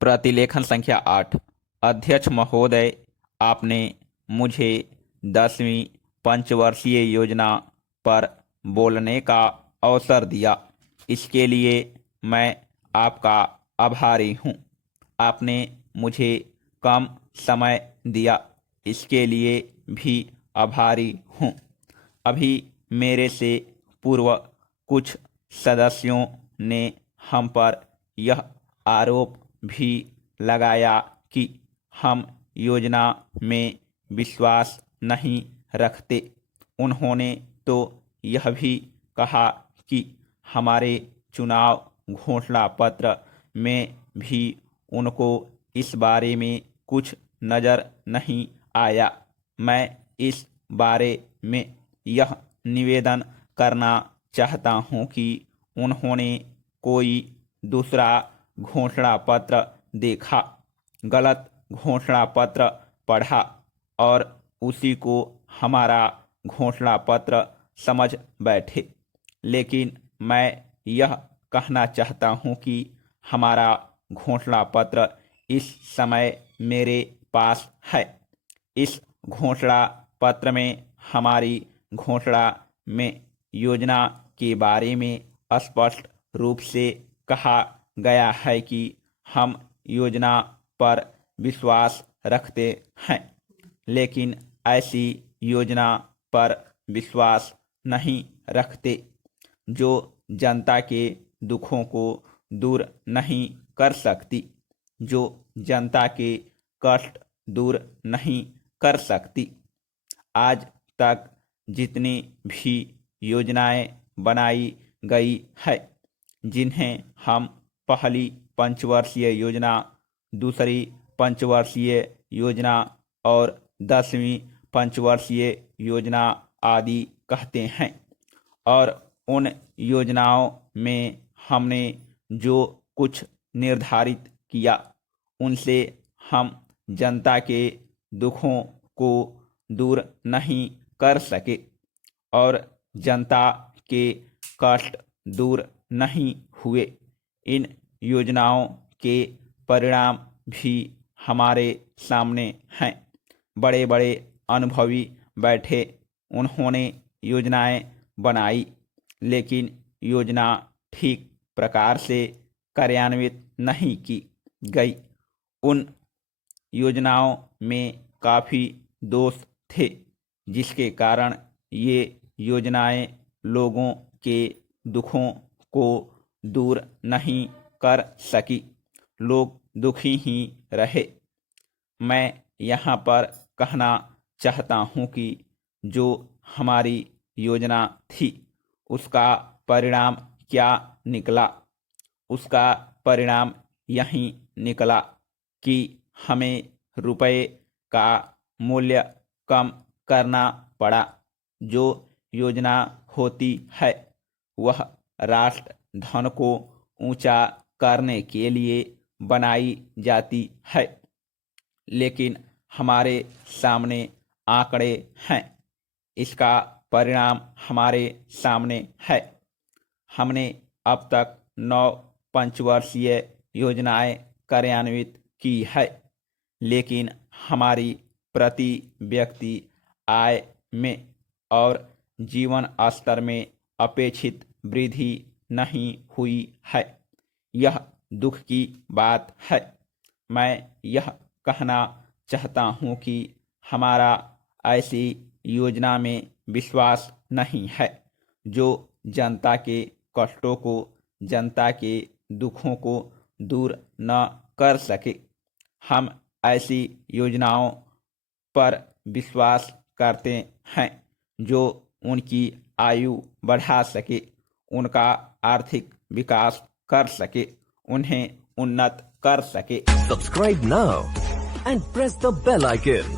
प्रतिलेखन संख्या 8। अध्यक्ष महोदय, आपने मुझे 10वीं पंचवर्षीय योजना पर बोलने का अवसर दिया, इसके लिए मैं आपका आभारी हूँ। आपने मुझे कम समय दिया, इसके लिए भी आभारी हूँ। अभी मेरे से पूर्व कुछ सदस्यों ने हम पर यह आरोप भी लगाया कि हम योजना में विश्वास नहीं रखते। उन्होंने तो यह भी कहा कि हमारे चुनाव घोषणा पत्र में भी उनको इस बारे में कुछ नज़र नहीं आया। मैं इस बारे में यह निवेदन करना चाहता हूं कि उन्होंने कोई दूसरा घोषणा पत्र देखा, गलत घोषणा पत्र पढ़ा और उसी को हमारा घोषणा पत्र समझ बैठे। लेकिन मैं यह कहना चाहता हूं कि हमारा घोषणा पत्र इस समय मेरे पास है। इस घोषणा पत्र में हमारी घोषणा में योजना के बारे में स्पष्ट रूप से कहा गया है कि हम योजना पर विश्वास रखते हैं, लेकिन ऐसी योजना पर विश्वास नहीं रखते जो जनता के दुखों को दूर नहीं कर सकती, जो जनता के कष्ट दूर नहीं कर सकती। आज तक जितनी भी योजनाएं बनाई गई है, जिन्हें हम पहली पंचवर्षीय योजना, दूसरी पंचवर्षीय योजना और 10वीं पंचवर्षीय योजना आदि कहते हैं, और उन योजनाओं में हमने जो कुछ निर्धारित किया, उनसे हम जनता के दुखों को दूर नहीं कर सके और जनता के कष्ट दूर नहीं हुए। इन योजनाओं के परिणाम भी हमारे सामने हैं। बड़े बड़े अनुभवी बैठे, उन्होंने योजनाएं बनाई, लेकिन योजना ठीक प्रकार से कार्यान्वित नहीं की गई। उन योजनाओं में काफ़ी दोष थे, जिसके कारण ये योजनाएं लोगों के दुखों को दूर नहीं कर सकी। लोग दुखी ही रहे। मैं यहाँ पर कहना चाहता हूँ कि जो हमारी योजना थी, उसका परिणाम क्या निकला? उसका परिणाम यही निकला कि हमें रुपए का मूल्य कम करना पड़ा। जो योजना होती है वह राष्ट्र धन को ऊंचा करने के लिए बनाई जाती है, लेकिन हमारे सामने आंकड़े हैं। इसका परिणाम हमारे सामने है। हमने अब तक 9 पंचवर्षीय योजनाएं कार्यान्वित की है, लेकिन हमारी प्रति व्यक्ति आय में और जीवन स्तर में अपेक्षित वृद्धि नहीं हुई है। यह दुख की बात है। मैं यह कहना चाहता हूँ कि हमारा ऐसी योजना में विश्वास नहीं है जो जनता के कष्टों को, जनता के दुखों को दूर न कर सके। हम ऐसी योजनाओं पर विश्वास करते हैं जो उनकी आयु बढ़ा सके, उनका आर्थिक विकास कर सके, उन्हें उन्नत कर सके। Subscribe now and press the bell icon.